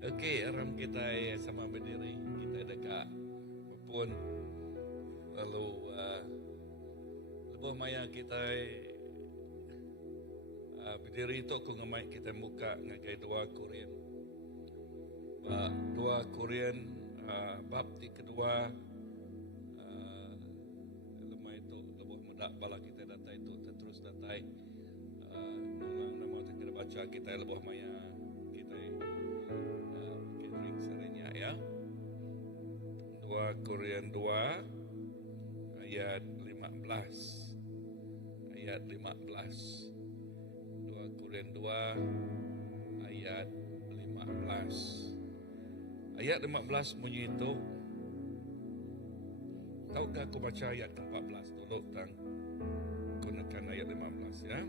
Okey, aram kita sama berdiri. Kita dekat pun lalu lebuh maya kita berdiri tu aku ngamai kita muka ngagai 2 Korean. 2 Korean bab di kedua lemah itu lebuh medak bala kita datai itu terus datai nungang nama kita baca kita lebuh maya kita ring serenya ya. 2 Korean 2 ayat 15. Ayat 15. 2 Korean 2 ayat 15. Ayat 15 bunyi itu. Tahukah aku baca ayat ke-14 dulu tang gunakan ayat 15 ya.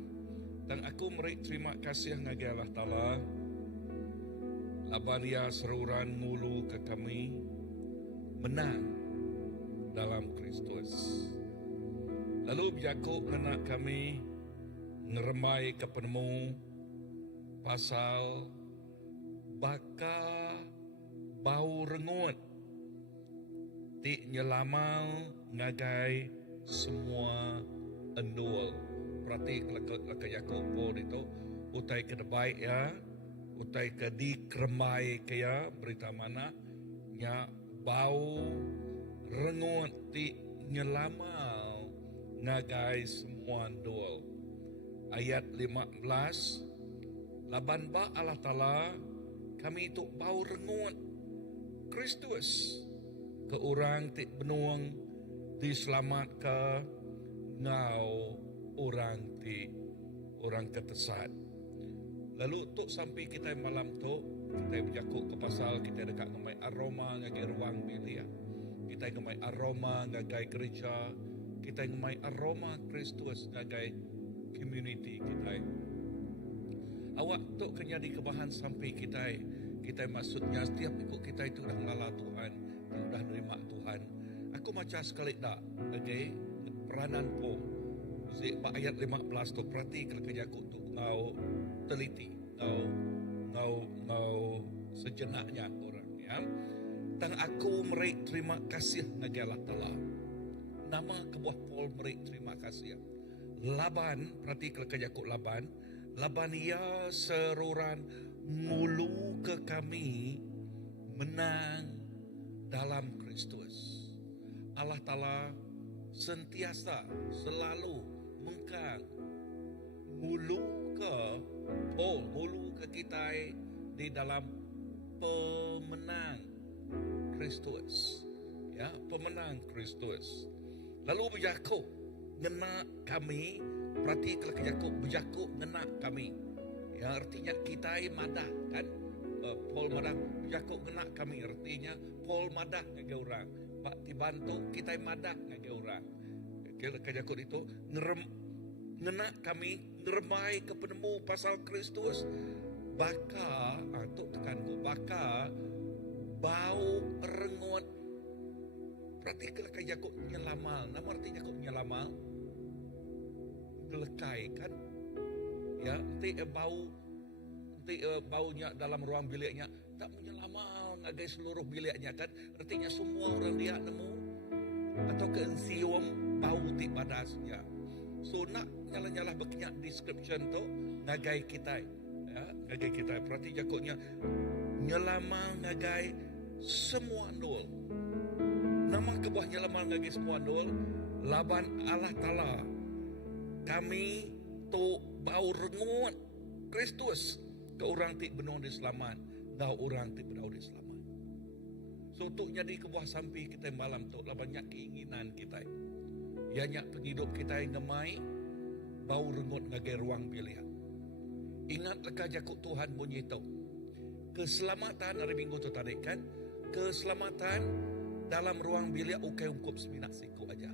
Dan aku meri terima kasih ngagi Allah Ta'ala laban ia seruran mulu ke kami menang dalam Kristus. Lalu biaku menak kami ngeremai ke penemu pasal baka bau rengut ti nyelamal ngagai semua endul. Berarti laka Yakub itu utai ke debai ya, utai ke dikremai kaya berita mana nya bau rengut ti nyelamal ngagai semua endul. Ayat 15, laban ba Allah Ta'ala kami itu bau rengut Kristus ke orang ti benuang diselamat ke ngau orang ti orang ketesat. Lalu tu sampai kita malam tu kita berjakuk ke pasal kita dekat ngemai aroma ngagai ruang bilik. Kita ngemai aroma ngagai gereja, kita ngemai aroma Kristus ngagai community kita. Awak tu kena di kebahan sampai kita maksudnya setiap ikut kita itu dah ngala Tuhan, dah nerima Tuhan. Aku macam sekali tak, okay, peranan po. Ayat 15 tu perhati kerja aku tu ngau teliti, ngau sejenaknya orang ya. Tang aku meri terima kasih ngagi Allah Ta'ala. Nama kebuah Paul meri terima kasih. Laban, perhati kerja aku Laban ia seruran mulu ke kami menang dalam Kristus. Allah Ta'ala sentiasa selalu mengkang mulu ke Paul, mulu ke kita di dalam pemenang Kristus. Ya, pemenang Kristus. Lalu berjakuk ngena kami, berarti kalau Yakub berjakuk ngena kami. Ya, artinya kita madah kan. Paul madah berjakuk ngena kami, artinya Paul madah ngagi orang. Pak dibantu kita madah ngagi orang. Kalau Yakub itu ngena kami, ngeremai ke penemu pasal Kristus. Baka, tu tekanku, baka bau rengut. Berarti kalau Yakub nyelamal, nama artinya Yakub nyelamal. Gelekai kan ya, nanti baunya dalam ruang biliknya tak menyelamal ngagai seluruh biliknya kan, artinya semua orang dia nemu atau keensium bau ti padasnya. So nak nyala-nyala berkenyak description tu ngagai kita ya, ngagai kita berarti jakutnya nyelamal ngagai semua ndul. Nama kebuah nyelamal ngagai semua ndul laban Allah Ta'ala kami tu bau rengut Kristus ke orang ti benar diselamat, dah orang ti benar diselamat. So tu jadi kebuah sampai kita malam tu lah banyak keinginan kita. Banyak penghidup kita yang ngemai bau rengut ngagai ruang pilihan. Ingat leka jakut Tuhan bunyi tu. Keselamatan hari minggu tu tadi kan, keselamatan dalam ruang bilik ukai ungkup seminak siku aja.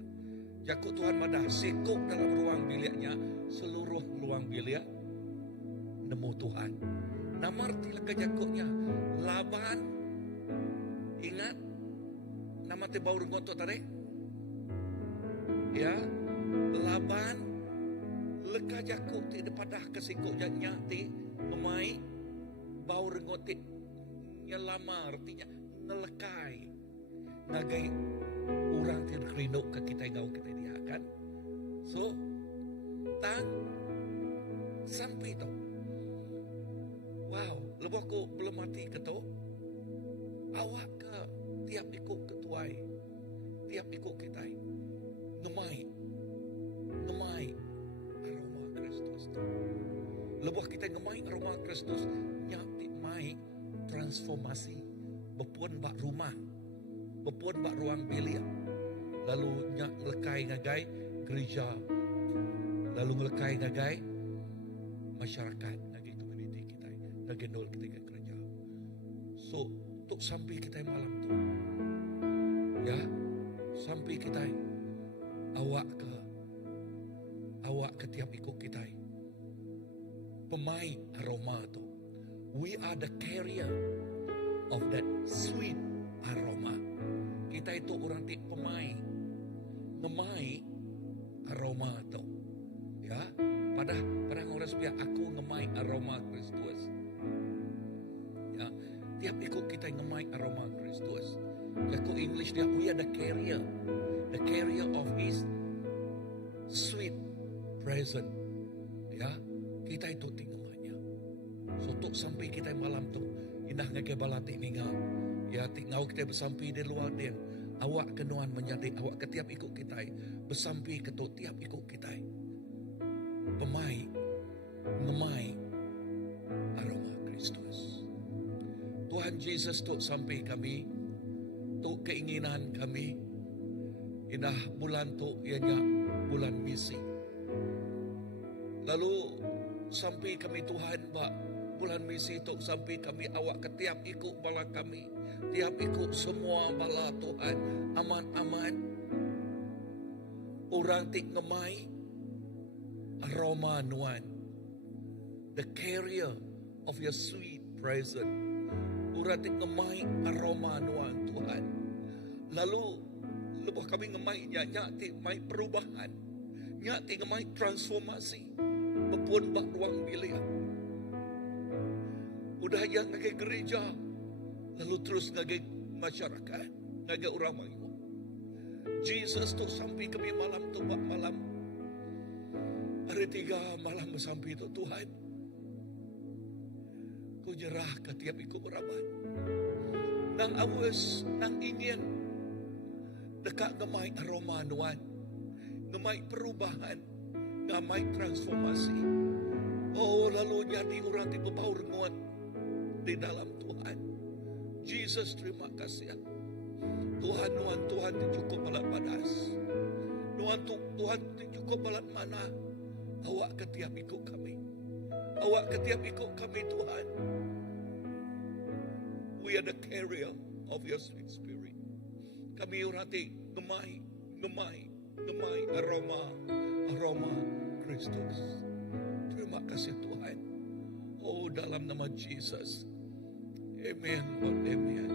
Jakut Tuhan madah sikuk dalam ruang biliknya, seluruh ruang bilik nemu Tuhan. Nama arti leka jakutnya Laban. Ingat nama te bau rengot tu tadi. Ya, Laban leka jakut ti depadah ke sikuk jatnya ti memai bau rengot ti nyelama artinya ngelekai. Nagai orang tidak rindu ke kita ngau kita dia kan. So, tang sampai tu. Wow, lepas ko belum mati ke tu. Awak ke tiap ikut ketuai. Tiap ikut kita. Ngemai aroma Kristus tu. Lepas kita ngemai aroma Kristus, nyati mai transformasi. Bepun bak rumah. Bepun bak ruang bilik. Lalu nyak ngelekai ngagai gereja. Lalu ngelekai ngagai masyarakat, ngagai komuniti kita, ngagai nol kita kerja. So, untuk sampai kita malam tu, ya, sampai kita awak ke tiap ikut kita, pemai aroma tu. We are the carrier of that sweet aroma. Kita itu orang ti pemai, ngemai aroma tu, ya. Pada orang sepiak aku ngemai aroma Kristus. Ya, tiap ikut kita ngemai aroma Kristus. Jaku English dia, we are the carrier of His sweet presence. Ya, kita itu tinggalnya. So tuk sampai kita malam tu, indah ngagai balati ningau. Ya, tinggal kita bersampai di luar dia. Awak kenuan menjadi awak ketiap ikut kita bersampai ke tiap ikut kita. Ngemai aroma Kristus. Tuhan Yesus tu sampai kami, tu keinginan kami, indah bulan tu ianya bulan misi. Lalu sampai kami Tuhan bak bulan misi tu sampai kami awak ketiap ikut bala kami, tiap ikut semua bala Tuhan aman-aman. Orang tik ngemai aroma nuan, the carrier of your sweet presence. Orang tik ngemai aroma nuan Tuhan. Lalu lepas kami ngemai nyak tik mai perubahan, nyak tik ngemai transformasi. Bepun bak ruang bilik. Udah yang ngagai gereja, lalu terus ngagai masyarakat, ngagai orang mangu. Jesus tu sampai kami malam tu bak malam. Hari 3 malam sampai itu Tuhan. Ku jerah ke tiap ikut berabat. Nang awas, nang ingin. Dekat ngemai aroma nuan. Ngemai perubahan. Ngemai transformasi. Oh lalu jadi orang tipe bau renguat. Di dalam Tuhan. Jesus terima kasih. Tuhan nuan Tuhan cukup balat padas. Nuan Tuhan cukup balat mana. Awak ketiap ikut kami. Awak ketiap ikut kami Tuhan. We are the carrier of your sweet spirit. Kami urati ngemai aroma Kristus. Terima kasih Tuhan. Oh dalam nama Jesus. Amen. Amen.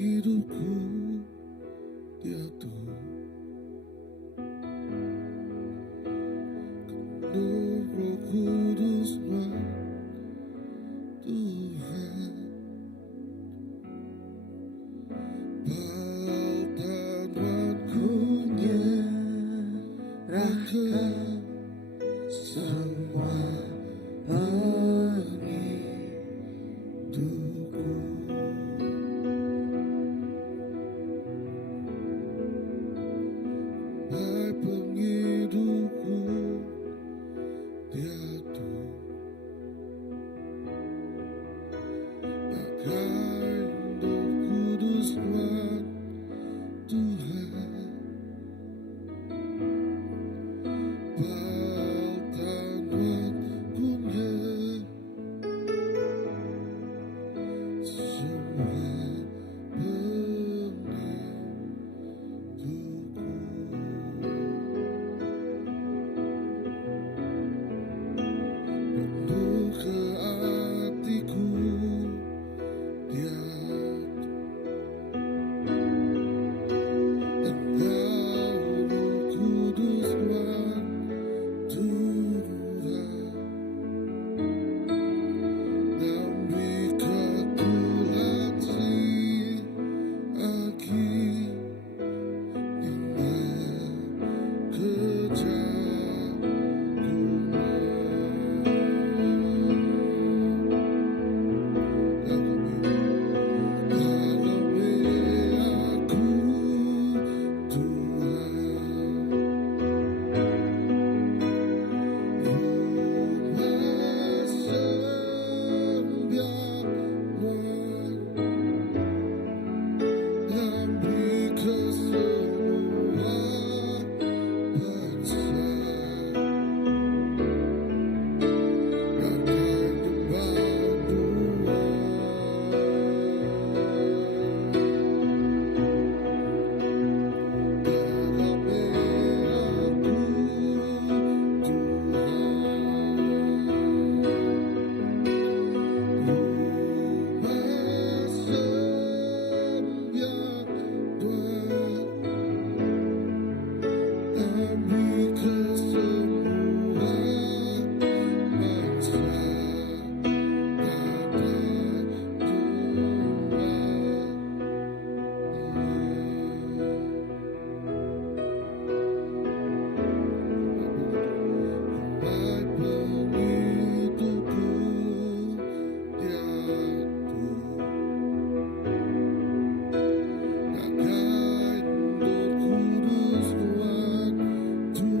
Hidupku diatur Roh Kudus-Nya Tuhan Pertandanku nyerahkan semua penghidupanku. Hai penghidupku diatur bagai Roh Kudus-Nya Tuhan. Pertandanku semua penghidupanku. Kami ke semua bangsa pada doa. Hai penghidupku, ya Tuhan, Roh Kudus kuat Tuhan.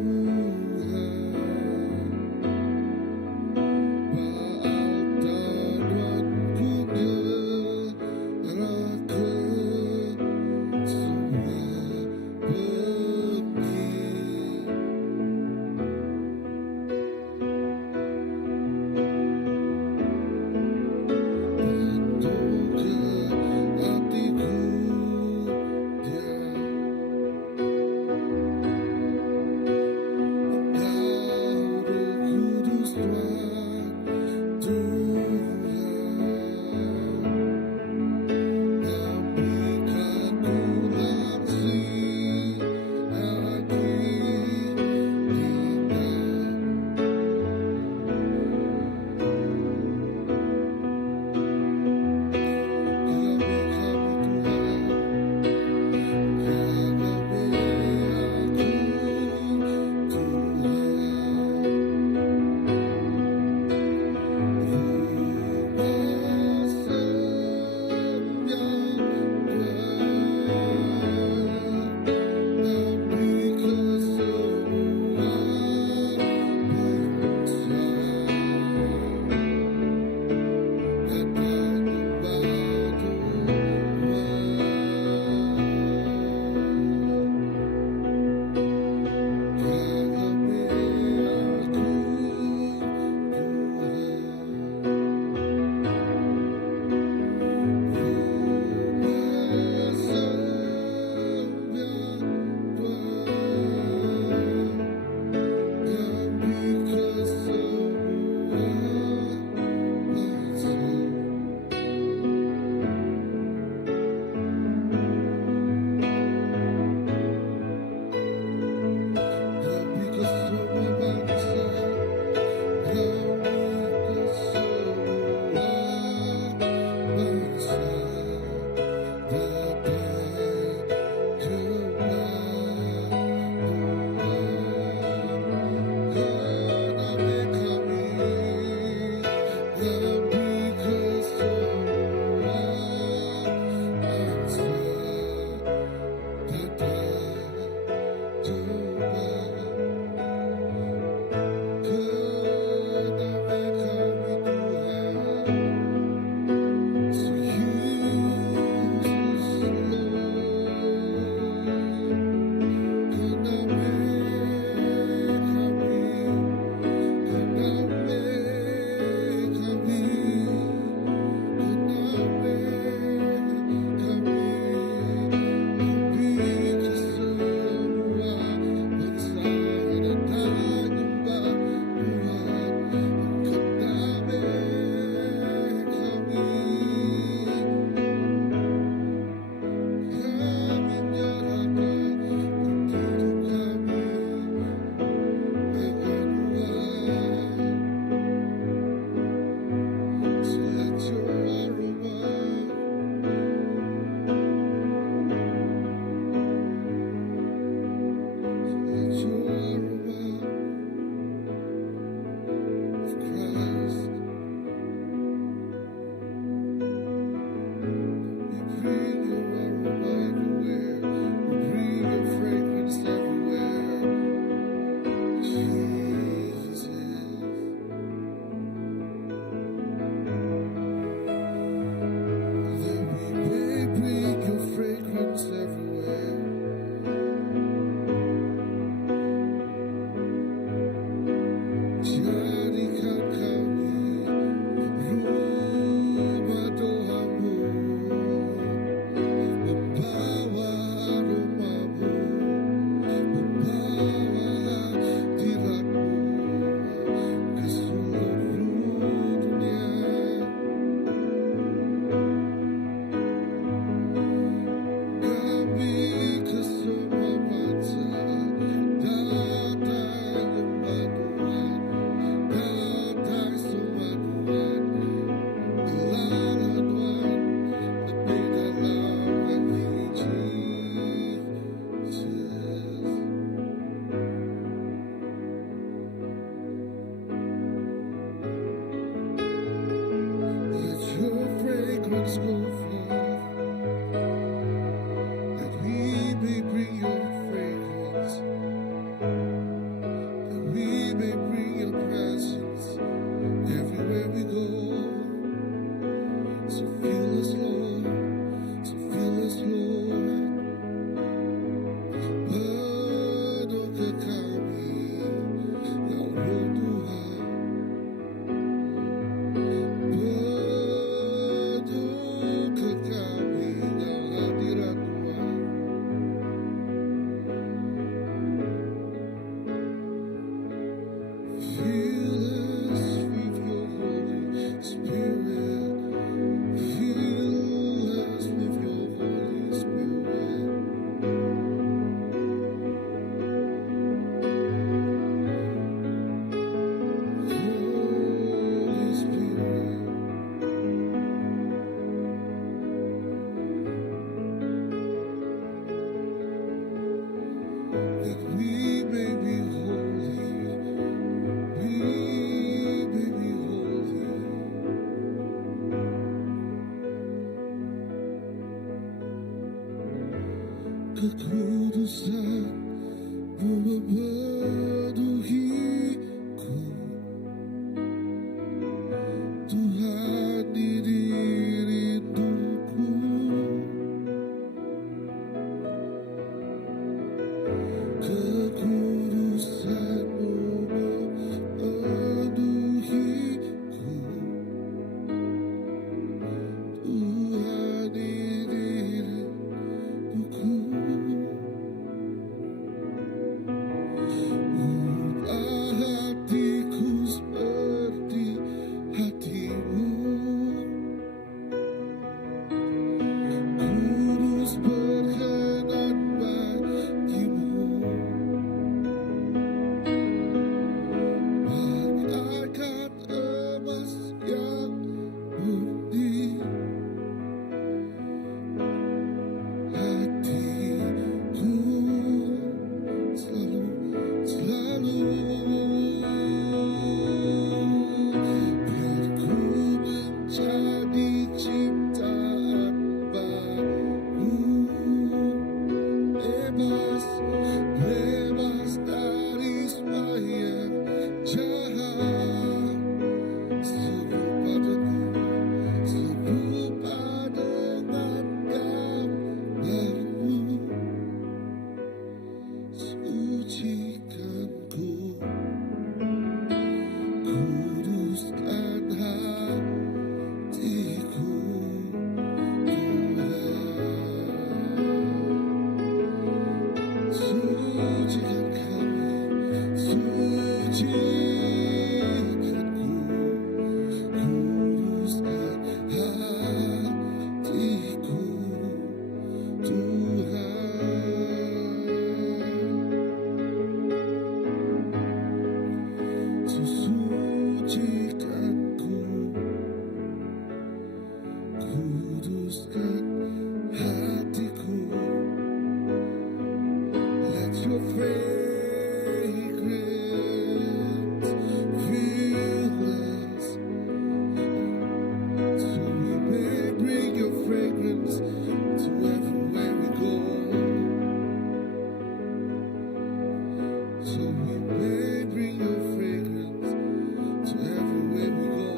selalu biar ku menjadi ciptaan baru, bebas, bebas dari semua yang jahat, serupa dengan gambarmu. Sucikan ku, kuduskan hatiku, Tuhan. Sucikan kami, sucikan ku, kuduskan hatiku, Tuhan. Sucikanku, kuduskan hatiku. Let your fragrance fill us, so we may bring your fragrance to everywhere we go. So we may bring your fragrance to everywhere we go.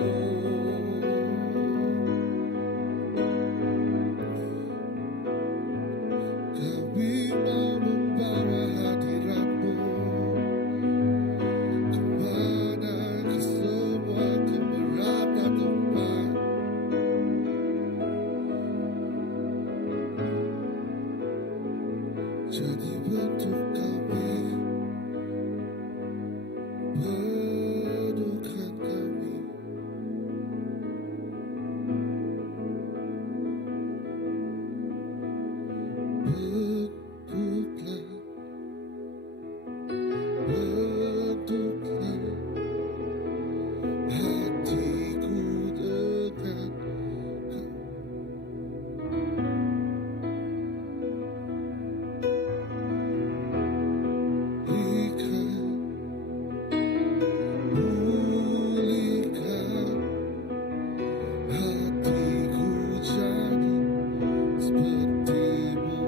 Kami mau membawa hadiratmu kemana ke semua, ke beberapa tempat. Jadi bentuk kami, penuhkan kami. Bentuklah, bentuklah hatiku dengan pulihkan hatiku jadi sepertimu.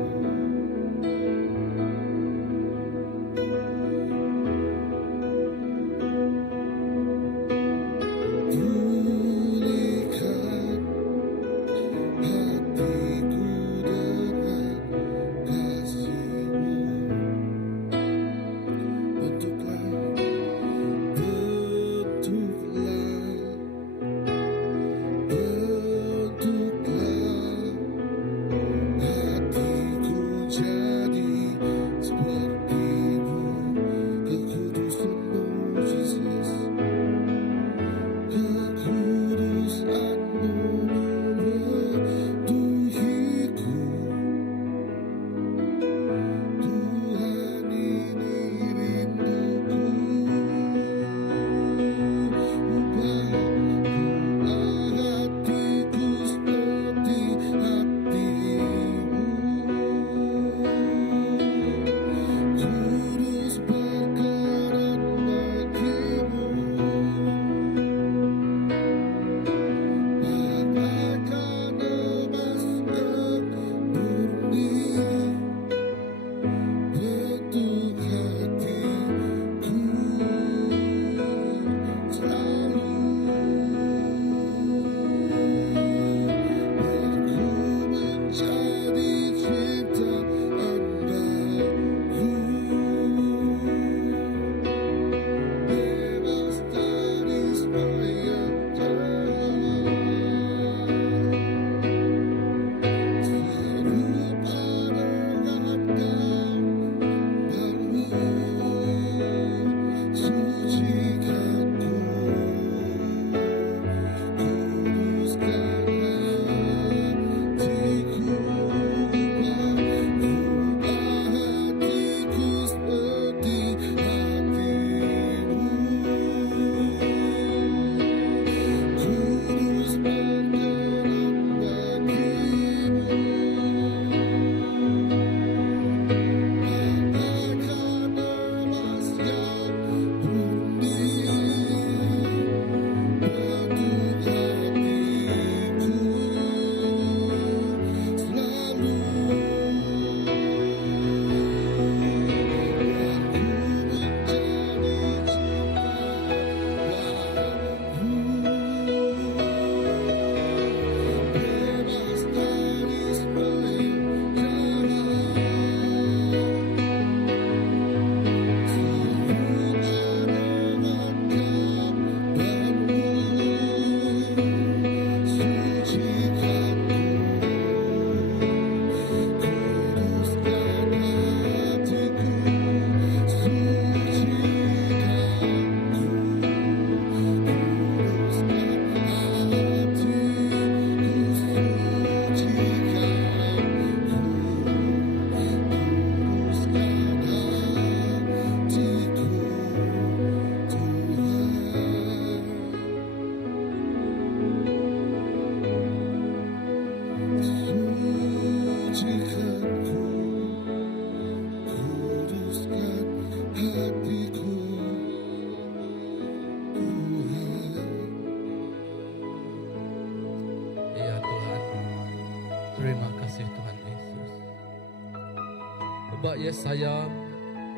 Yesaya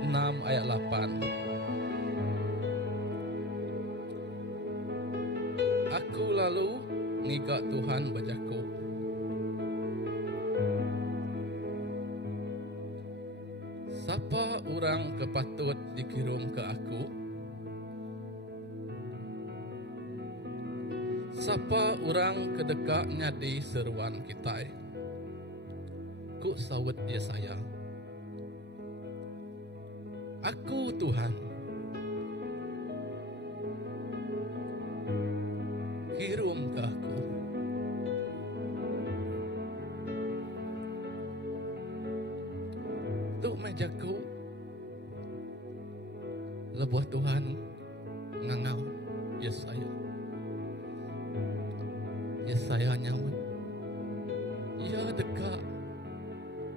6 ayat 8. Aku lalu ngigak Tuhan bajaku. Siapa orang kepatut dikirim ke aku? Siapa orang kedekatnya di seruan kita? Ku sawut Yesaya. Aku Tuhan. Kirim ke aku. Tu mejaku. Lebuh Tuhan ngangau Yesaya. Yesaya nyawut. Ya dekat.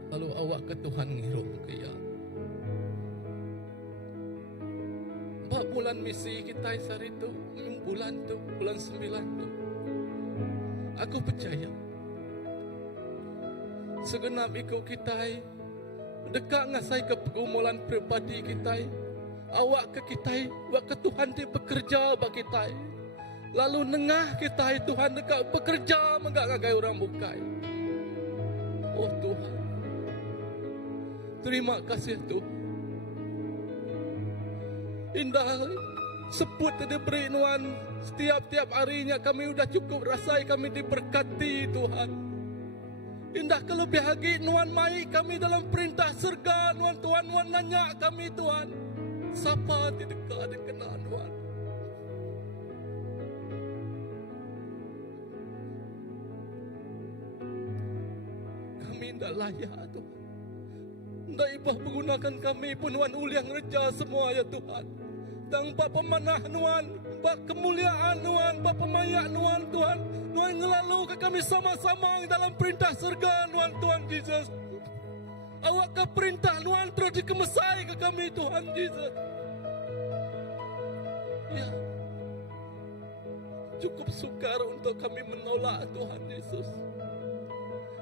Lalu awak ke Tuhan ngirum ke ya. Bulan misi kita hari itu, bulan 9 tu. Aku percaya. Segenap ikut kita, dekat ngasai ke pergumulan pribadi kita. Awak ke kita, buat ke Tuhan dia bekerja bagi kita. Lalu nengah kita, Tuhan dekat bekerja menggak-gagai orang bukai. Oh Tuhan, terima kasih Tuhan. Indah sebut diberi Tuhan. Setiap harinya kami sudah cukup rasai kami diberkati Tuhan. Indah kelebih lagi Tuhan mai kami dalam perintah surga Tuhan nanya kami Tuhan. Siapa di dekat dikenal Tuhan. Kami tidak layak Tuhan. Tidak ibah menggunakan kami pun Tuhan uliang reja semua ya Tuhan. Dan Bapa pemanah Tuhan, Bapa kemuliaan Tuhan, Bapa pemayak Tuhan, Tuhan ngelalu ke kami sama-sama dalam perintah surga Tuhan Yesus. Awak ke perintah Tuhan terus dikemesai ke kami Tuhan Yesus. Ya, cukup sukar untuk kami menolak Tuhan Yesus.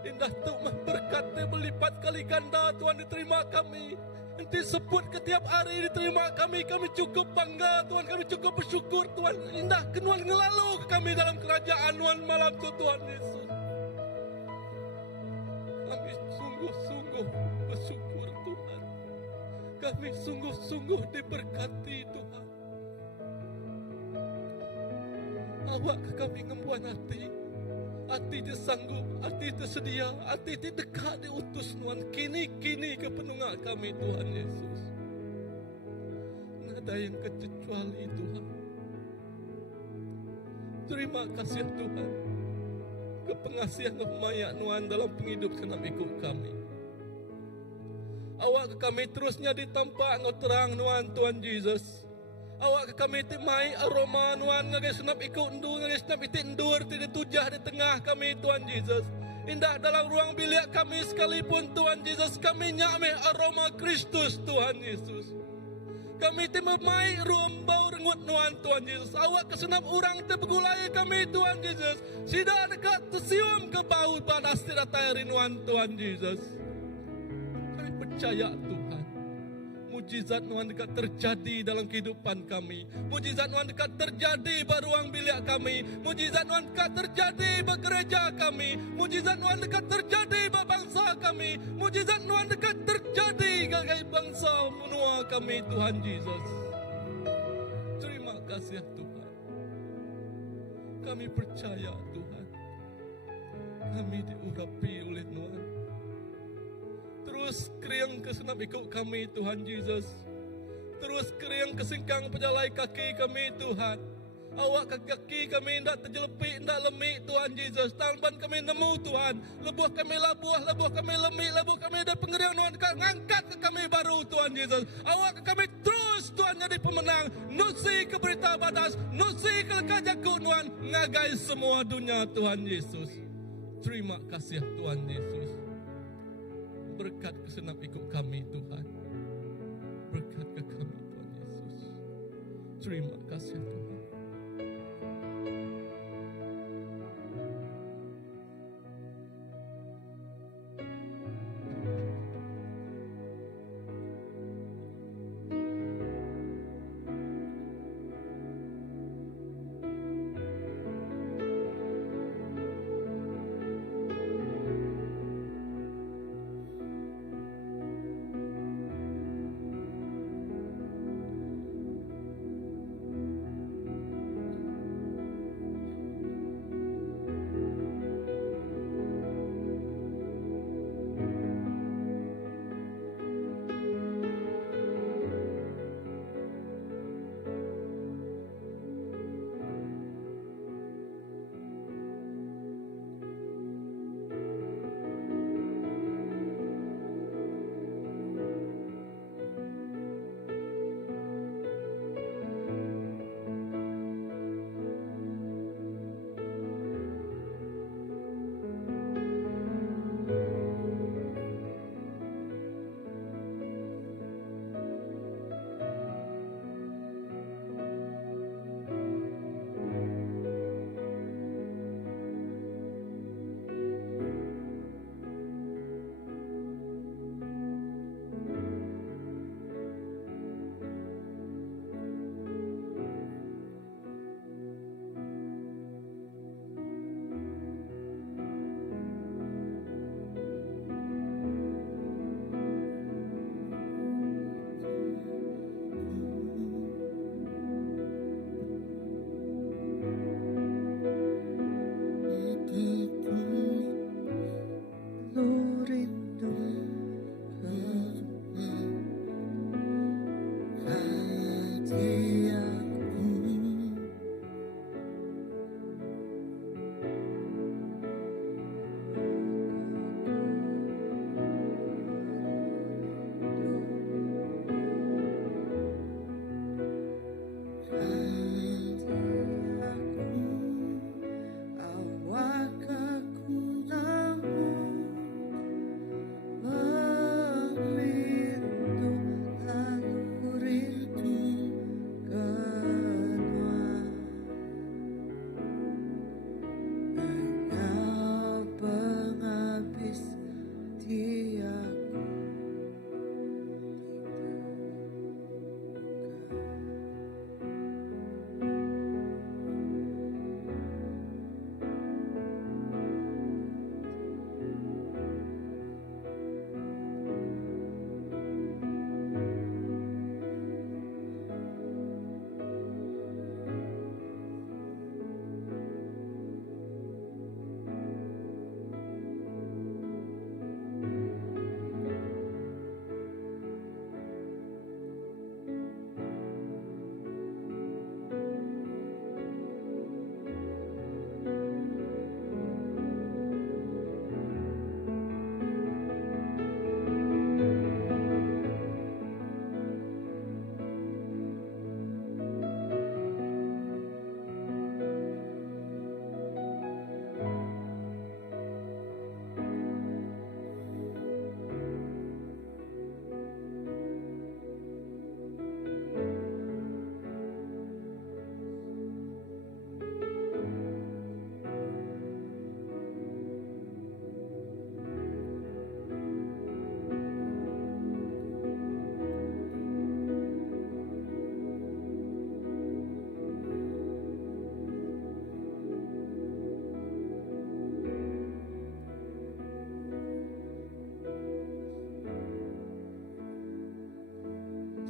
Indah Tuhan berkati berlipat kali ganda Tuhan diterima kami. Nanti sebut setiap hari diterima kami cukup bangga Tuhan, kami cukup bersyukur Tuhan. Indah kenuan ngelalu kami dalam kerajaan Tuhan malam itu Tuhan Yesus. Kami sungguh-sungguh bersyukur Tuhan. Kami sungguh-sungguh diberkati Tuhan. Awak ke kami ngembuan hati. Hati dia sanggup, hati dia sedia, hati dia dekat diutus Tuhan. Kini ke penungak kami Tuhan Yesus. Nada yang kecuali Tuhan. Terima kasih Tuhan. Kepengasihan pemayak Tuhan dalam penghidup senam ikut kami. Awak ke kami terusnya ditampak ngau terang Tuhan Yesus. Awak ke kami timai aroma Tuhan ngagai senap ikut endu ngagai senap itik endur tidak tujah di tengah kami Tuhan Yesus. Indah dalam ruang bilik kami sekalipun Tuhan Yesus kami nyamai aroma Kristus Tuhan Yesus. Kami timai ruang bau rengut Tuhan Yesus. Awak ke senap orang terbegulai kami Tuhan Yesus. Sida dekat tersium ke bau panas tidak tayari Tuhan Yesus. Kami percaya Tuhan. Mujizat Tuhan dekat terjadi dalam kehidupan kami. Mujizat Tuhan dekat terjadi di ruang bilik kami. Mujizat Tuhan dekat terjadi di gereja kami. Mujizat Tuhan dekat terjadi di bangsa kami. Mujizat Tuhan dekat terjadi di bangsa menua kami Tuhan Yesus. Terima kasih Tuhan. Kami percaya Tuhan. Kami diurapi oleh Tuhan. Terus kriang kesenap ikut kami Tuhan Yesus. Terus kriang kesingkang pejalai kaki kami Tuhan. Awak kaki kami tidak terjelepik, tidak lemik Tuhan Yesus. Tangan kami nemu Tuhan. Lebuh kami labuh, lebuh kami lemik, lebuh kami ada pengerian Tuhan. Ngangkat ke kami baru Tuhan Yesus. Awak kami terus Tuhan jadi pemenang. Nusi ke berita badas, nusi ke kajaku Tuhan. Ngagai semua dunia Tuhan Yesus. Terima kasih Tuhan Yesus. Berkat kesenap ikut kami Tuhan. Berkat ke kami Tuhan Yesus. Terima kasih Tuhan.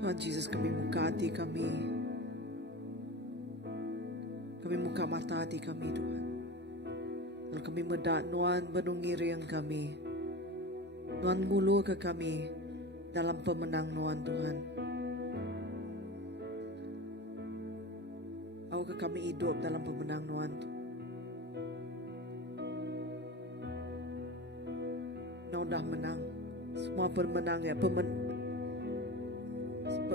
Tuhan Yesus, kami buka hati kami. Kami buka mata hati kami, Tuhan. Dan kami medak Tuhan menungiri yang kami. Tuhan mulu ke kami dalam pemenang Tuhan. Ke kami hidup dalam pemenang Tuhan. Dah menang. Semua pemenang ya.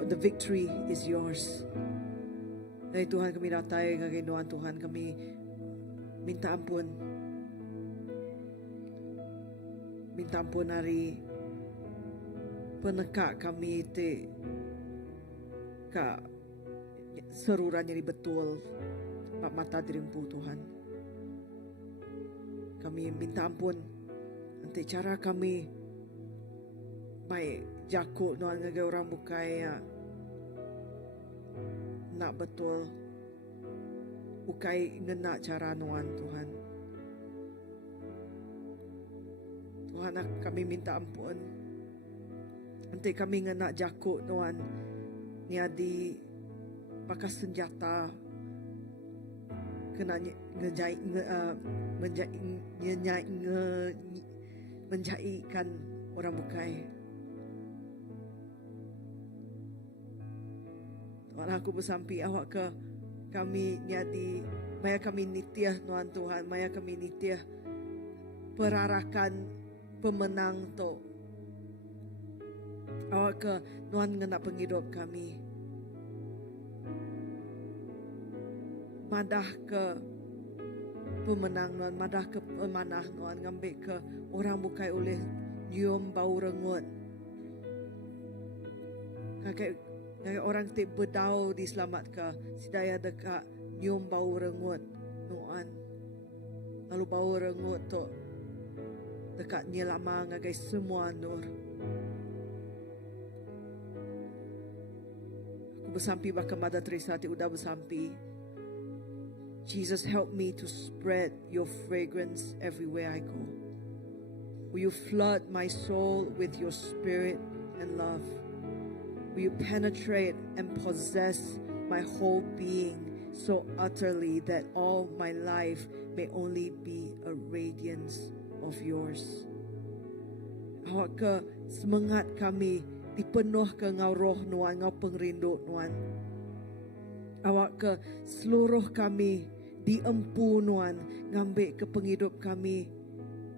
The victory is yours. Dari Tuhan kami datai kaki Tuhan kami minta ampun. Minta ampun hari penekak kami te ka seruran jadi betul Pak mata dirimpu Tuhan. Kami minta ampun nanti cara kami baik jakuk Tuhan ngagai orang bukai nak betul bukai ngena cara Tuhan. Tuhan kami minta ampun nanti kami ngena jakuk Tuhan niadi pakai senjata kena menjaikan orang bukai. Tuhan aku bersampi awak ke kami nyadi maya kami nitiah Tuhan maya kami nitiah perarakan pemenang to awak ke Tuhan ngena penghidup kami. Madah ke pemenang Tuhan, madah ke pemanah Tuhan, ngambil ke orang bukai oleh nyium bau rengut. Kayak orang tik berdau diselamat ke sidaya dekat nyium bau rengut Tuhan. Lalu bau rengut tu dekat nyelama ngagai semua nur. Aku bersampi bahkan Mada Teresa ti udah bersampi. Jesus, help me to spread your fragrance everywhere I go. Will you flood my soul with your spirit and love? Will you penetrate and possess my whole being so utterly that all my life may only be a radiance of yours? Awak ke semangat kami dipenuh ke ngau roh Tuhan, ngau pengrindu Tuhan. Awak ke seluruh kami diempu Tuhan, ngambil ke penghidup kami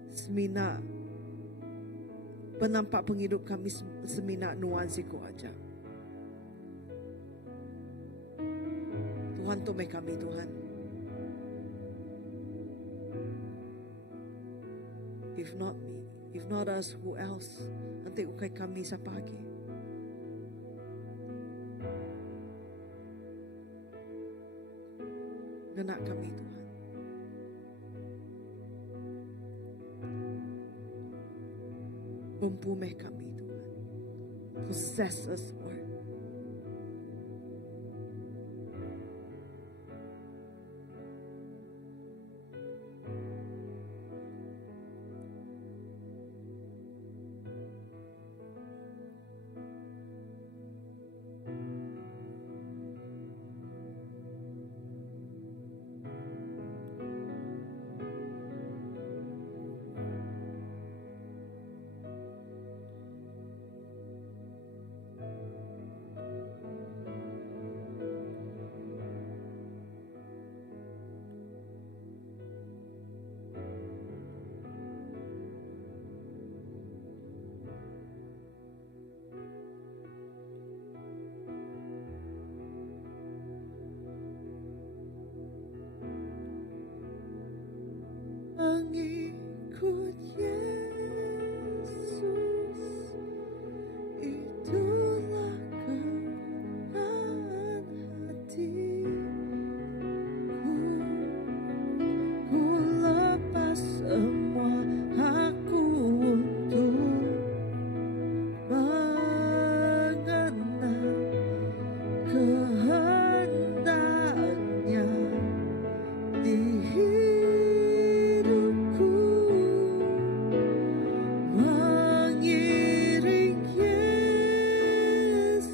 semina penampak penghidup kami semina Tuhan siku aja. Tuhan tomeh kami Tuhan. If not me, if not us, who else? Nanti ukai kami siapa lagi? Genak kami Tuhan. Mempumeh kami Tuhan. Possess us Lord. Mengikut Yesus, itulah kerendahan hatiku. Ku lepas semua hakku untuk mengenal kehendaknya di mengiring Yesus.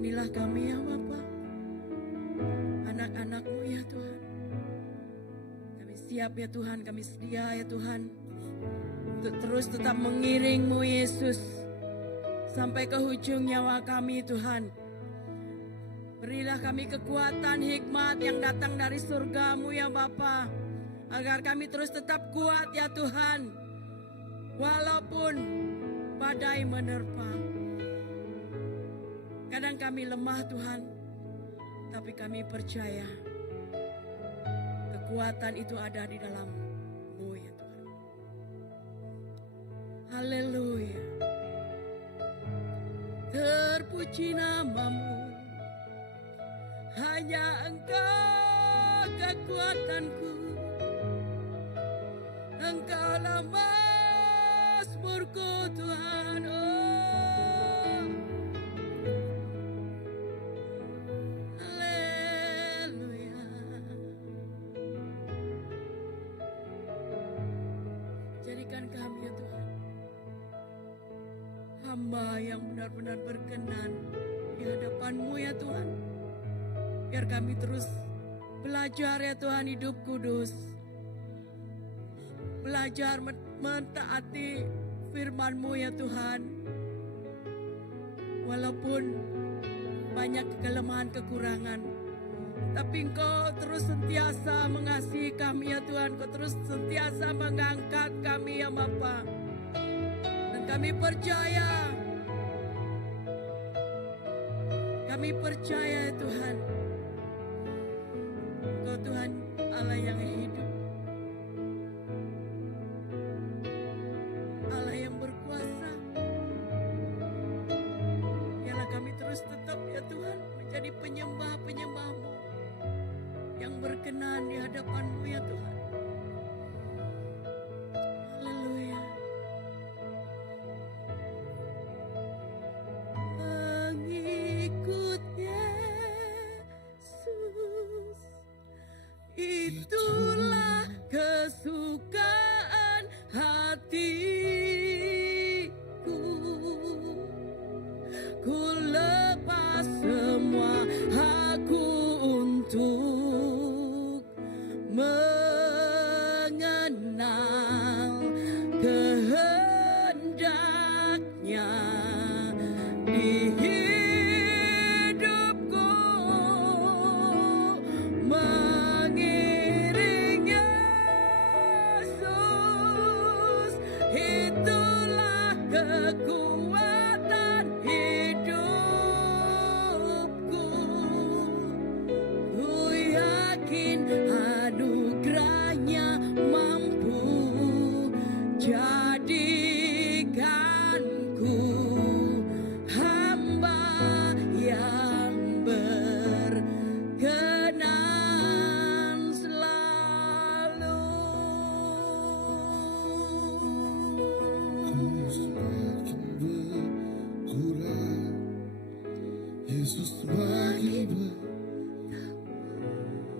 Inilah kami ya Bapa, anak-anak-Mu ya Tuhan. Kami siap ya Tuhan, kami sedia ya Tuhan untuk terus tetap mengiring-Mu Yesus sampai ke ujung nyawa kami Tuhan. Berilah kami kekuatan hikmat yang datang dari surga-Mu ya Bapa, agar kami terus tetap kuat ya Tuhan, walaupun badai menerpa. Kadang kami lemah Tuhan, tapi kami percaya kekuatan itu ada di dalam-Mu ya Tuhan. Haleluya. Terpuji nama-Mu, hanya Engkau kekuatanku. Engkaulah mazmurku Tuhan. Oh, haleluya. Jadikan kami ya Tuhan hamba yang benar-benar berkenan di hadapan-Mu ya Tuhan. Biar kami terus belajar ya Tuhan hidup kudus. Belajar mentaati firman-Mu ya Tuhan. Walaupun banyak kelemahan kekurangan, tapi Engkau terus sentiasa mengasihi kami ya Tuhan. Engkau terus sentiasa mengangkat kami ya Bapa. Dan kami percaya ya Tuhan, Engkau Tuhan Allah yang hidup, Allah yang berkuasa. Biarlah kami terus tetap ya Tuhan menjadi penyembah-penyembah-Mu yang berkenan di hadapan-Mu ya Tuhan. Haleluya. Mengikut Yesus, itulah kesukaan hatiku. Ku lepas semua hakku untuk mengenal kehendak-Nya di hidupku. Mengiring Yesus, itulah kekuatan hidupku. Ku yakin anugerah-Nya mampu jadikanku hamba yang berkenan selalu. Ku semakin berkurang, Yesus semakin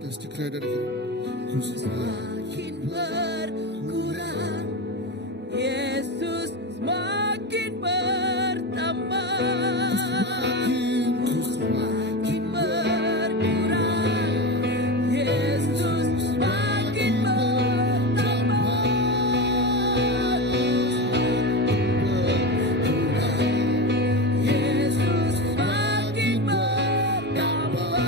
Let's declare that again. Ku Semakin berkurang, Yesus semakin bertambah. Ku semakin berkurang, Yesus semakin bertambah. Yesus semakin bertambah.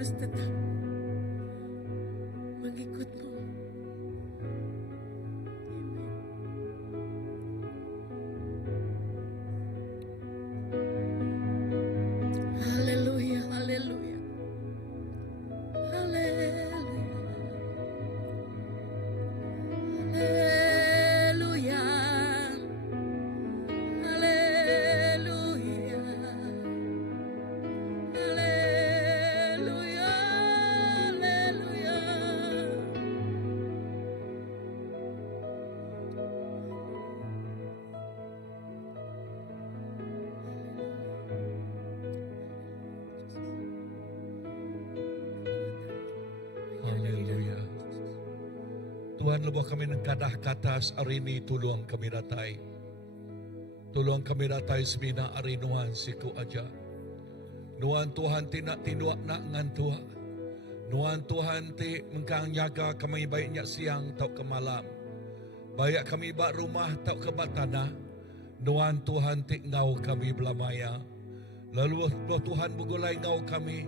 terus tetap mengikutmu. Haleluya, haleluya. Haleluya. Haleluya. Haleluya. Haleluya. Haleluya. Haleluya. Tuhan lebuh kami nengkadah katas hari ini tolong kami datai. Tolong kami datai semina hari Nuhan siku aja. Nuhan Tuhan tidak tinduak nak ngan Tuhan. Nuhan Tuhan ti mengkang jaga kami baiknya siang tau ke malam. Baik kami bak rumah tau ke batana. Nuhan Tuhan ti ngau kami belamaya. Lalu Tuhan begulai ngau kami.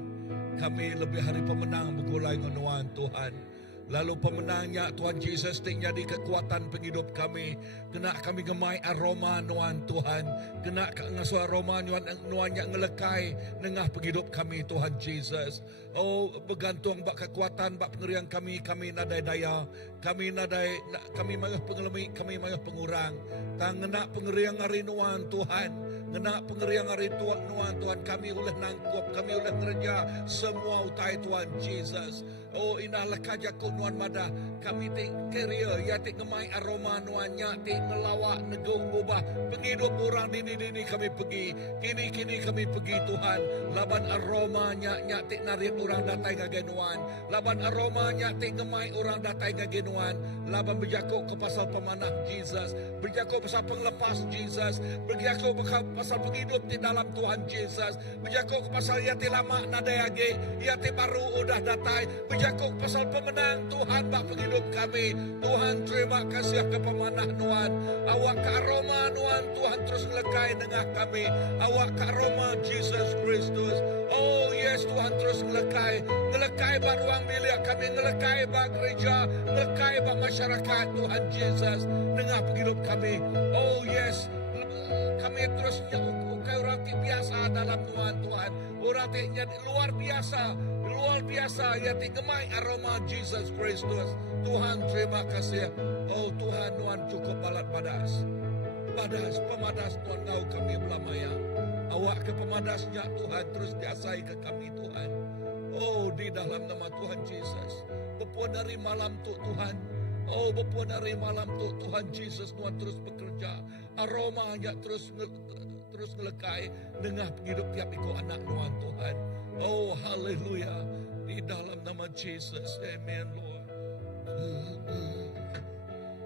Kami lebih hari pemenang begulai ngonuan Tuhan. Lalu pemenangnya Tuhan Yesus jadi kekuatan penghidup kami. Kena kami gemai aroma Nuhan Tuhan. Kena ngasuh aroma Nuhan yang ngelekai nengah penghidup kami Tuhan Yesus. Oh bergantung bak kekuatan bak pengerian kami nadai daya. Kami mayuh pengelemi, kami mayuh pengurang. Tang ngena pengerian hari Nuhan Tuhan. Ngena pengerian hari Nuhan Tuhan. Kami boleh nangkup, kami boleh kerja semua utai Tuhan Yesus. Oh inah lekaja ku Nuhan mada. Kami tik keria ya tik ngemai aroma Nuhan nya tik ngelawak negung ubah penghidup orang dini kami pergi. Kini kami pergi Tuhan. Laban aroma nya tik narik orang datai ngage Nuhan. Laban aroma nya tik ngemai orang datai ngage Nuhan. Laban berjakuk ke pasal pemanah Jesus. Berjakuk pasal penglepas Jesus. Berjakuk pasal penghidup di dalam Tuhan Jesus. Berjakuk pasal yati lama nadai age. Yati baru udah datai. Berjakuk pasal pemenang Tuhan bak penghidup kami. Tuhan terima kasih ke pemanah Nuhan. Awak ke aroma Nuhan Tuhan terus melekai dengan kami. Awak ke aroma Jesus Kristus. Oh yes Tuhan terus melekai. Ngelekai bak ruang milik kami. Ngelekai bak gereja. Ngelekai bak masyarakat Tuhan Jesus. Dengan penghidup kami. Oh yes. Kami terus ukai orang biasa dalam Tuhan. Orang luar biasa ya gemai aroma Jesus Kristus. Tuhan terima kasih. Oh Tuhan cukup balat padas pemadas Tuhan ngau kami belamaya. Awak ke pemadasnya Tuhan terus biasai ke kami Tuhan. Oh di dalam nama Tuhan Jesus. Bepuan dari malam tu Tuhan. Oh bepuan dari malam tu Tuhan Jesus Tuhan terus bekerja. Aromanya terus ngelekai dengan hidup tiap ikut anak Tuhan Tuhan. Oh haleluya. Di dalam nama Jesus. Amen Lord.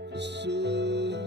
Jesus,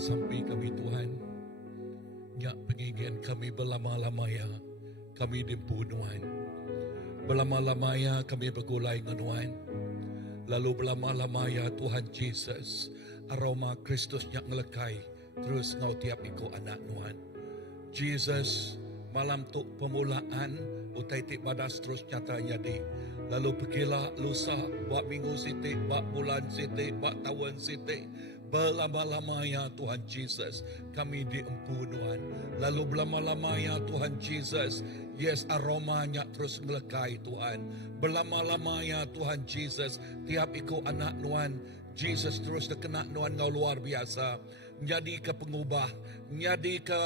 sampai kami Tuhan. Nyak penginginan kami berlama-lamaya, kami dimpunuan. Berlama-lamaya kami bergulai ngenuan. Lalu berlama-lamaya Tuhan Jesus, aroma Kristus yang ngelekai, terus ngau tiap iko anak nuan. Jesus, malam tu pemulaan, utai tik badas terus nyata jadi. Lalu pergilah lusa, buat minggu siti, buat bulan siti, buat tahun siti. Berlama-lamanya Tuhan Jesus, kami diempunuan. Lalu berlama-lamanya Tuhan Jesus, yes, aromanya terus melekai Tuhan. Berlama-lamanya Tuhan Jesus, tiap ikut anak nuan, Jesus terus terkena nuan ngau luar biasa. Jadi ke pengubah, jadi ke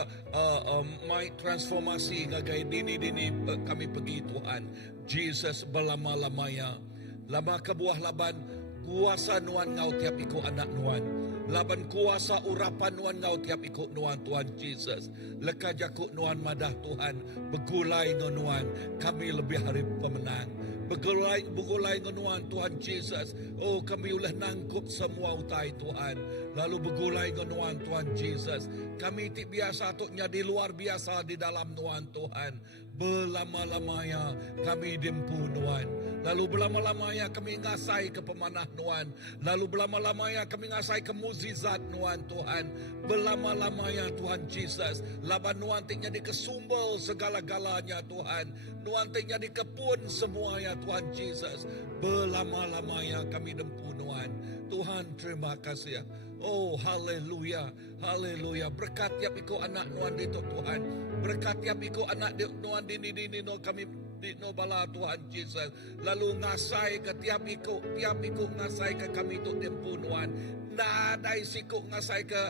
transformasi ngagai dini-dini kami pergi Tuhan. Jesus berlama-lamanya. Lama ke buah laban, kuasa nuan ngau tiap ikut anak nuan. Laban kuasa urapan nuan ngau tiap ikut nuan Tuhan Jesus. Leka jakuk nuan madah Tuhan. Begulai nuan, kami lebih hari pemenang. Begulai nuan Tuhan Jesus. Oh, kami boleh nangkup semua utai Tuhan. Lalu begulai nuan Tuhan Jesus. Kami tik biasa tuknya di luar biasa di dalam nuan Tuhan. Berlama-lamanya kami dimpu nuan. Lalu berlama-lamanya kami ngasai ke pemanah nuan. Lalu berlama-lamanya kami ngasai ke muzizat nuan Tuhan. Berlama-lamanya Tuhan Jesus. Laban nuan tik jadi kesumbel segala-galanya Tuhan. Nuan tik jadi kepun semuanya Tuhan Jesus. Berlama-lamanya kami dimpu nuan. Tuhan terima kasih. Oh, haleluya, haleluya. Berkat tiap ikut anak nuan itu Tuhan. Berkat tiap ikut anak nuan dini-dini no kami di no bala Tuhan Jesus. Lalu ngasai ke tiap ikut ngasai ke kami itu tempunuan. Nadai sikuk ngasai ke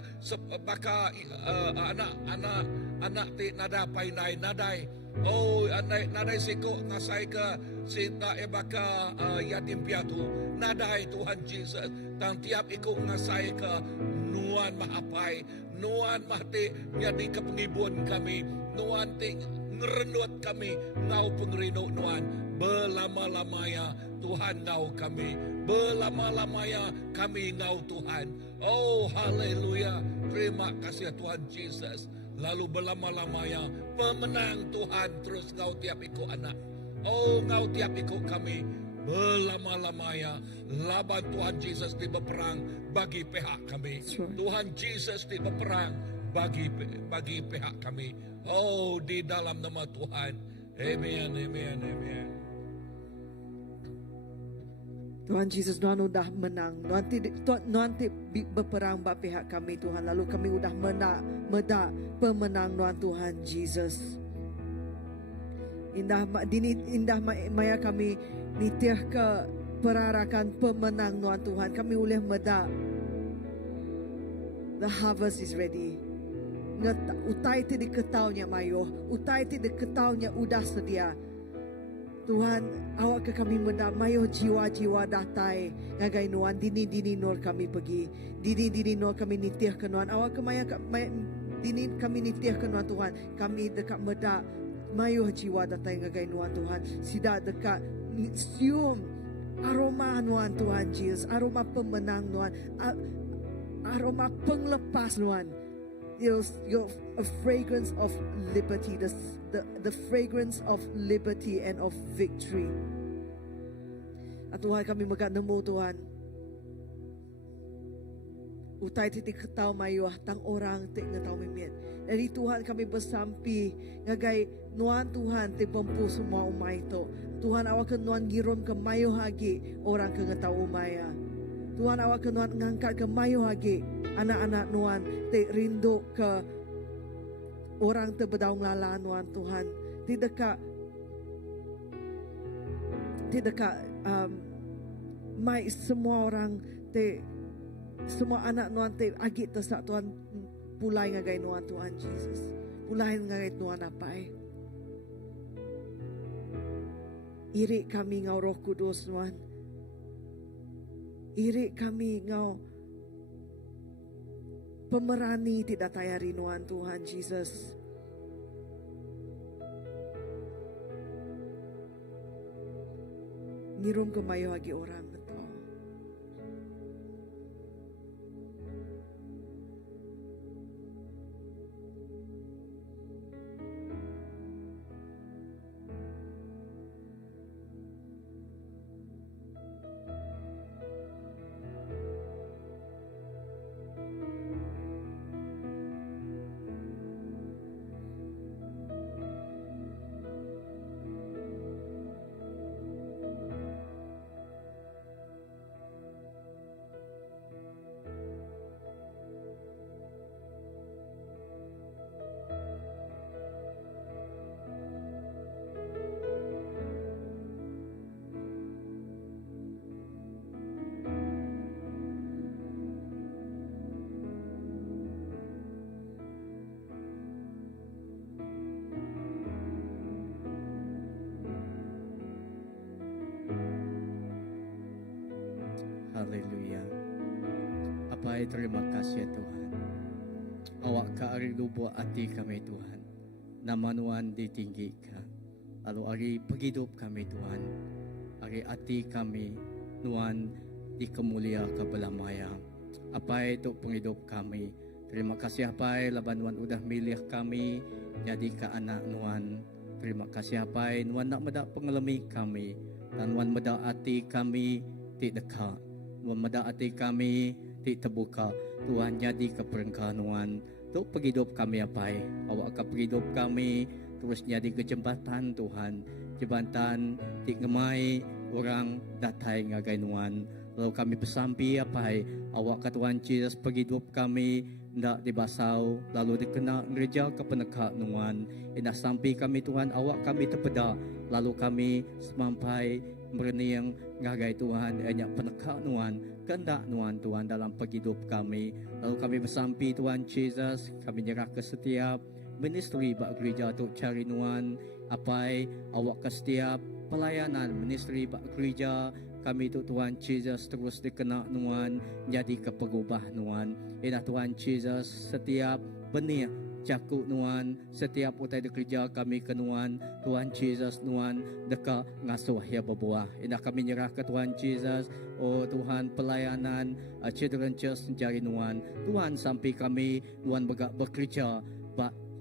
baka anak ti nada painai nadai. Oh, nadai sikuk ngasai ke sinta baka yatim piatu. Nadai Tuhan Jesus. Dan tiap ikut ngasai ke nuan mahapai, nuan mahti jadi kepengibun kami, nuan ti ngerenut kami, ngau pengerino nuan. Berlama-lamanya Tuhan ngau kami, berlama-lamanya kami ngau Tuhan. Oh, haleluya, terima kasih Tuhan Jesus. Lalu berlama-lamanya pemenang Tuhan terus ngau tiap ikut anak. Oh, ngau tiap ikut kami. Berlama-lamanya laban Tuhan Jesus di berperang bagi pihak kami. Tuhan Jesus di berperang bagi pihak kami. Oh, di dalam nama Tuhan. Amen, amen, amen. Tuhan Jesus, Tuhan udah menang. Tuhan berperang bagi pihak kami Tuhan. Lalu kami udah medak pemenang Tuhan Jesus. Indah maya kami nitiah ke perarakan pemenang Tuhan. Kami boleh medak. The harvest is ready. Utai ti diketaunya mayo, utai ti diketaunya udah sedia. Tuhan, awak ke kami medak mayo jiwa-jiwa datai ngagai nuan dini nol kami pergi. Dini nol kami nitiah ke nuan. Awak ke maya dini kami nitiah ke nuan Tuhan. Kami dekat medak mayo jiwa datai ngagai nuan Tuhan. Sida dekat sium aroma nuan Tuhan Jesus, aroma pemenang nuan, aroma penglepas nuan. A fragrance of liberty, the fragrance of liberty and of victory. Tuhan, kami megat nemu Tuhan. Utai titik ketau mayuah tang orang tik ngetau mimit. Dari Tuhan kami bersampi ngagai nuan Tuhan tik pempu semua umai itu. Tuhan awak ke nuan girum ke mayu hagi orang ke ngetau umaya. Tuhan awak ke nuan ngangkat ke mayu hagi anak-anak nuan tik rindu ke orang terbedaung lala nuan Tuhan. Tidak mai semua orang semua anak nuan agit tersak Tuhan pulai ngagai nuan Tuhan Jesus. Pulai ngagai nuan apai. Irik kami ngau Roh Kudus nuan. Irik kami ngau pemerani tidak tayari nuan Tuhan Jesus. Ngirum kemayo lagi orang betul. Haleluya. Apai, terima kasih ya Tuhan. Awak ka ari lubuk hati kami Tuhan. Nama Tuhan ditinggikan. Lalu ari paghidup kami Tuhan. Ari hati kami Tuhan dikemulia kebelamaya. Apai itu penghidup kami. Terima kasih apai laban Tuhan udah milih kami jadi ke anak Tuhan. Terima kasih apai Tuhan nak meda pengalami kami. Dan Tuhan meda hati kami ti dekat. Tuhan meda hati kami ti terbuka. Tuhan jadi keperengkah Tuhan. Untuk penghidup kami apai. Awak ke penghidup kami terus jadi kejembatan Tuhan. Jembatan ti ngemai orang datai ngagai Tuhan. Lalu kami bersampi apai. Awak ke Tuhan Yesus penghidup kami ndak dibasau lalu dikena gereja ke penekak Tuhan. Indah sampai kami Tuhan awak kami terpedak lalu kami sampai berniang ngagai Tuhan banyak penekak Tuhan kehendak Tuhan dalam penghidup kami. Lalu kami bersampi Tuhan Yesus kami nyerah ke setiap ministry bak gereja untuk cari Tuhan apai awak ke setiap pelayanan ministry bak gereja kami tu Tuhan Yesus terus dikena Tuhan jadi kepegubah Tuhan. Indah Tuhan Yesus setiap benih cakuk Tuhan setiap utai kerja kami ke Tuhan Yesus Tuhan dekat ngasuh ya berbuah. Indah kami nyerah ke Tuhan Yesus. Oh Tuhan pelayanan Children Church jari Tuhan sampai kami Tuhan bekerja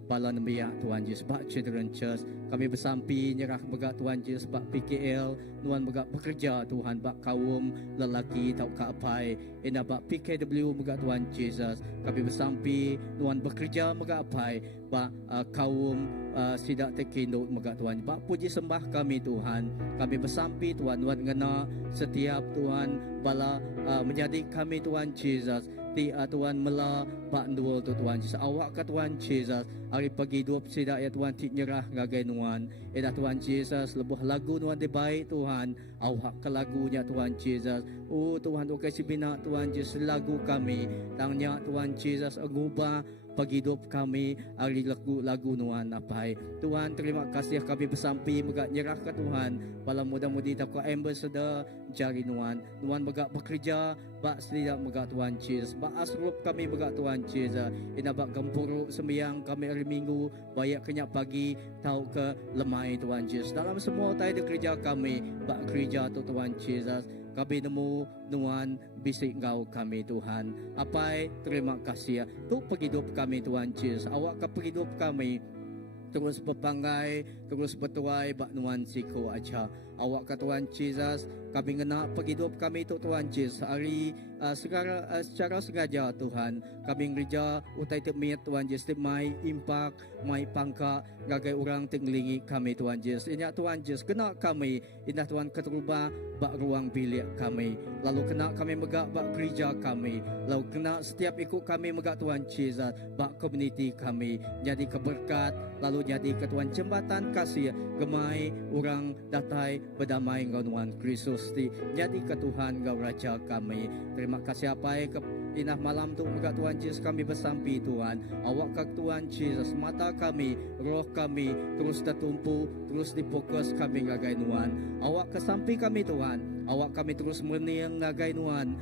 bala nembia Tuhan Yesus bak Children Church kami bersampi nyerah begak Tuhan Yesus bak PKL Tuhan begak bekerja Tuhan bak kaum lelaki tau ka apai ina bak PKW begak Tuhan Yesus kami bersampi Tuhan bekerja begak apai bak kaum sidak tekindut begak Tuhan bak puji sembah kami Tuhan kami bersampi Tuhan ngena setiap Tuhan bala menjadi kami Tuhan Yesus Tuhan mela bak dual tu Tuhan Yesus awak ke Tuhan Yesus hari pagi hidup sidak ya Tuhan ti nyerah ngagai Tuhan edah Tuhan Yesus lebuh lagu Tuhan di baik Tuhan awak ke lagunya Tuhan Yesus oh Tuhan tu kasih bina Tuhan Yesus lagu kami tangnya Tuhan Yesus ngubah pagi hidup kami hari lagu Tuhan apai Tuhan terima kasih kami bersampi megak nyerah ke Tuhan balam mudah-mudi tak ambassador jari Tuhan megak bekerja bak selidak megak Tuhan Yesus bak asrup kami megak Tuhan Yesus ina bak gempuruk sembiang kami hari minggu bayak kenyak pagi tahu ke lemai Tuhan Yesus dalam semua tai kerja kami bak kerja tu Tuhan Yesus kami nemu Tuhan bisik engkau kami Tuhan apai terima kasih tu penghidup kami Tuhan Yesus awak ke penghidup kami terus berpanggai terus bertuai bak Tuhan siku aja awak ke Tuhan Yesus kami ngena penghidup kami tu Tuhan Yesus hari secara sengaja Tuhan kami gereja utai temiat Tuhan Yesus mai impak mai pangka gagai orang tinglingi kami Tuhan Yesus inyak Tuhan Yesus kena kami indah Tuhan keterubah bak ruang bilik kami lalu kena kami megak bak gereja kami lalu kena setiap ikut kami megak Tuhan Yesus bak community kami jadi keberkat lalu jadi ke Tuhan jembatan kasih gemai orang datai berdamai dengan Tuhan Kristus jadi ke Tuhan Engkau Raja kami terima kasih apa ke inah malam tu megak Tuhan Yesus kami bersampi Tuhan awak ke Tuhan Yesus mata kami roh kami terus tertumpu terus difokus kami ngagai Tuhan awak kesampi kami Tuhan awak kami terus meniang ngagai Tuhan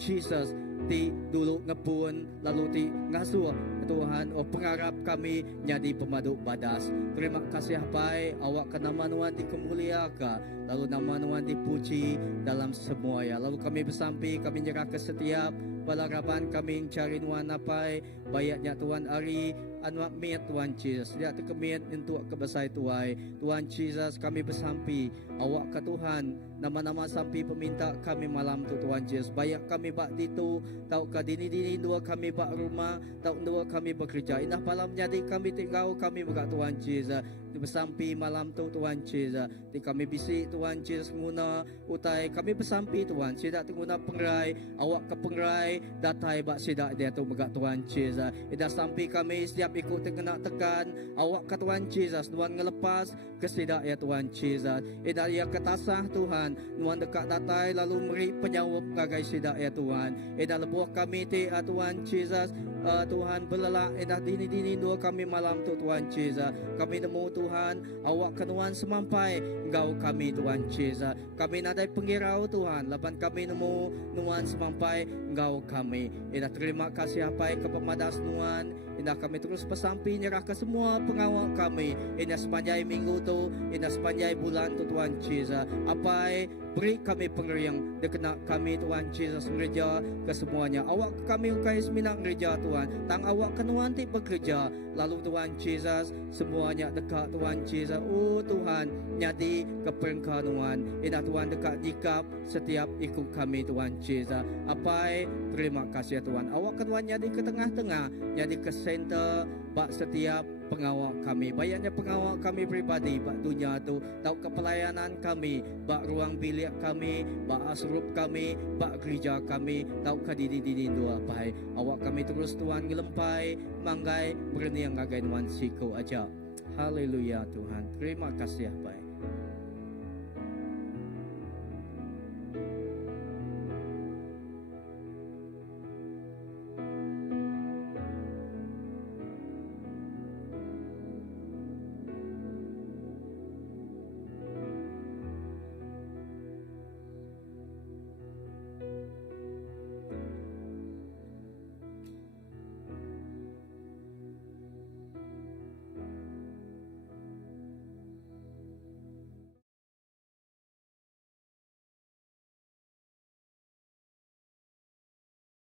Jesus ti dulu ngepun lalu ti ngasuh Tuhan pengharap kami jadi pemaduk badas terima kasih apai awak ke nama Tuhan dikemuliakan lalu nama Tuhan dipuji dalam semua ya lalu kami bersampi kami nyerah ke setiap balaraban kami cari Tuhan apai bayatnya Tuhan ari anuak miat Tuhan Yesus dia terkemiat untuk kebesai tuai Tuhan Yesus kami bersampi awak ke Tuhan nama-nama sampai peminta kami malam tu Tuhan Yesus bayak kami bak ditu tau ka dini dua kami bak rumah tau dua kami bekerja indah malam jadi kami tinggal kami megak Tuhan Yesus bersampi malam tu Tuhan Yesus di kami bisik Tuhan Yesus guna utai kami bersampi Tuhan sidak guna pengrai awak ke pengrai datai bak sidak dia tu megak Tuhan Yesus indah sampai kami setiap ikut terkena tekan awak ke Tuhan Yesus Tuhan ngelepas ke sidak ya Tuhan Yesus indah ya ketasah Tuhan Tuhan dekat datai lalu meri penyawab ngagai sidak ya Tuhan indah lebuh kami ti Tuhan Yesus Tuhan belelak indah dini dua kami malam tu Tuhan Yesus kami nemu Tuhan. Awak kenuan semampai Engkau kami Tuhan Yesus. Kami nadai penggirau Tuhan. Laban kami nemu nuan semampai Engkau kami. Ina terima kasih apa kepemadas nuan. Ina kami terus pesampi nyerah ke semua pengawal kami. Ina sepanjang minggu tu, ina sepanjang bulan tu Tuhan Yesus. Apa beri kami pengeriang dekena kami Tuhan Yesus gereja ke semuanya. Awak kami ukais minang gereja Tuhan. Tang awak kenuan ti bekerja. Lalu Tuhan Yesus semuanya dekat Tuhan Yesus. Oh Tuhan nyadi keperengkanuan. Ina Tuhan dekat jikap setiap ikut kami Tuhan Yesus. Apa terima kasih Tuhan. Awak kenuan nyadi ke tengah-tengah, nyadi ke center bak setiap pengawal kami. Bayarnya pengawal kami pribadi bak dunia tu, tahu kepelayanan kami, bak ruang bilik kami, bak asrup kami, bak gereja kami, tahu kadidi-didi dua pai. Awak kami terus Tuhan ngelempai, manggai berani yang ngagai nuan siku aja. Haleluya Tuhan. Terima kasih pai.